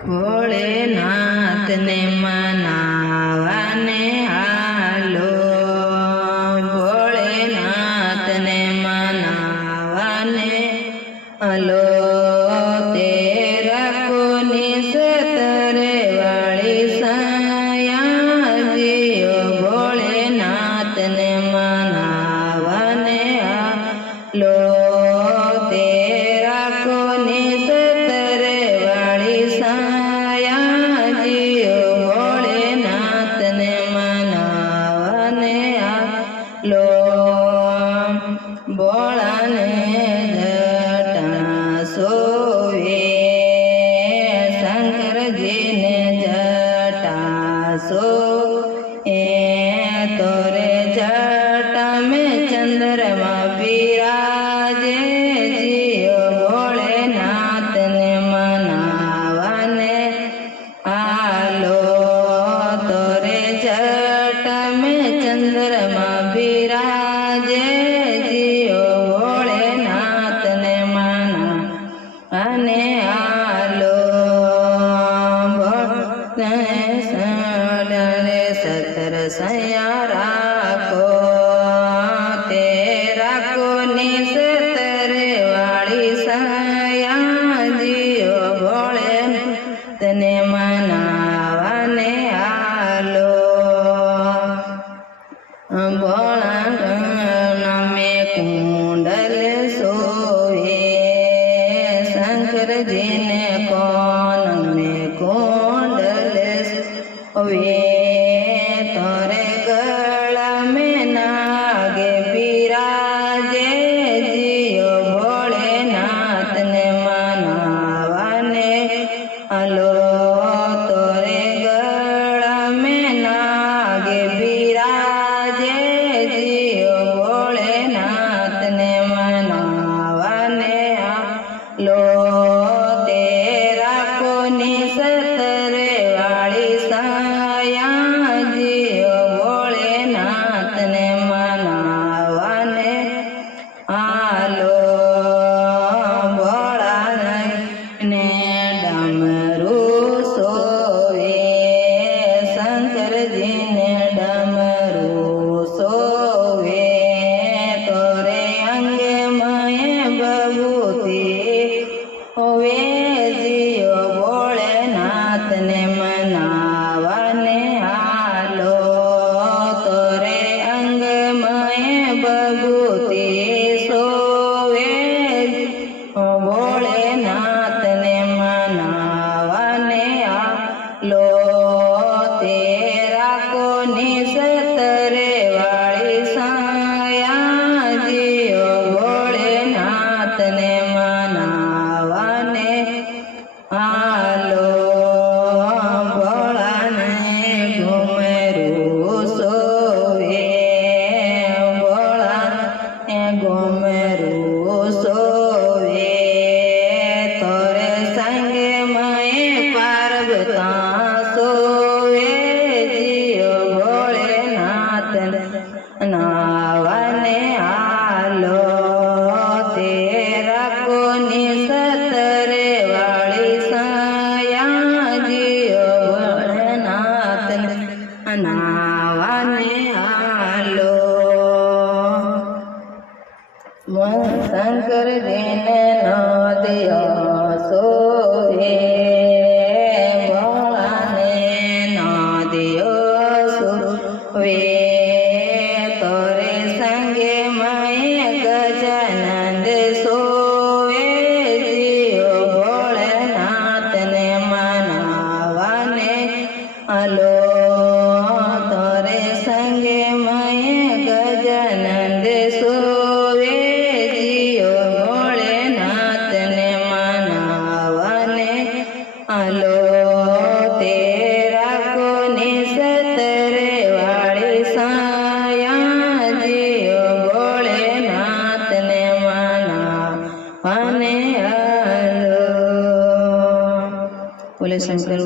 ભોળેનાથ ને મનાવાને હાલો, ભોળેનાથ ને મનાવાને હાલો, તેરા કોની સતરે વાળી સાયા જીઓ, ભોળેનાથ ને મનાવાને હાલો, તેરા કોની સતરે વાળી સાયા જીઓ, ભોળેનાથ ને મનાવાને હાલો, ભોળાને જટા સોવે, શંકરજીને જટા સોવે, તોરે જટા મેં ચંદ્રમાં બિરાજે જીઓ, ભોળેનાથ ને મનાવાને હાલો, તોરે જટા મેં ચંદ્રમાં બિરાજે જીઓ, ભોળેનાથ ને મનાવાને હાલો, ભોળને સતર સયા રાખો, તેરા કોની સતરે વાળી સાયા જીઓ, ભોળેનાથ ને મનાવાને હાલો, ભોળા મેં કુંડલ સોવે, શંકરજીને કોન મેં કુંડલ સોવે, તોરે ગળા મેં નાગે બિરાજે જીઓ, ભોળેનાથ ને મનાવાને હાલો, તોરે ગળા મેં નાગે બિરાજે જીઓ, ભોળેનાથ ને મનાવાને હાલો, તેરા કોની સતરે વાળી સાયા જીઓ, ભોળેનાથ ને મનાવાને હાલો, ભોળાને ડમરું સોવે, શંકરજીને ડમરું સોવે, તોરે અંગે મય બબૂતી હોવે જીઓ, ભોળેનાથ ને મનાવાને હાલો, તોરે અંગમય બબૂતી સોવે, ભોળેનાથ ને મનાવાને હાલો, તેરા કોની સતરે વાળી સાયા જીઓ, ભોળેનાથ ને મનાવાને હાલો, ભોળાને ઘુમરું સોવે, ભોળાને ઘુમરું સોવે, તોરે સંગે મય પાર્વતા સોવે જીઓ, ભોળેનાથ ને મનાવાને હાલો, તેરા કોની સતરે વાળી સાયા જીઓ, ભોળેનાથ ને મનાવાને હાલો, શંકરજીને નદિયા સોવે, ભોળાને નદિયો સોવે, તોરે સંગે મય ગજાનંદ સોવે જીઓ, ભોળેનાથ ને મનાવાને હાલો, તોરે સંગે મય ગજાનંદ સોવે જીઓ, ભોળેનાથ ને મનાવાને હાલો, તેરા કોની સતરે વાળી સાયા જીઓ, ભોળેનાથ ને મનાવાને હાલો, બોલે શંકર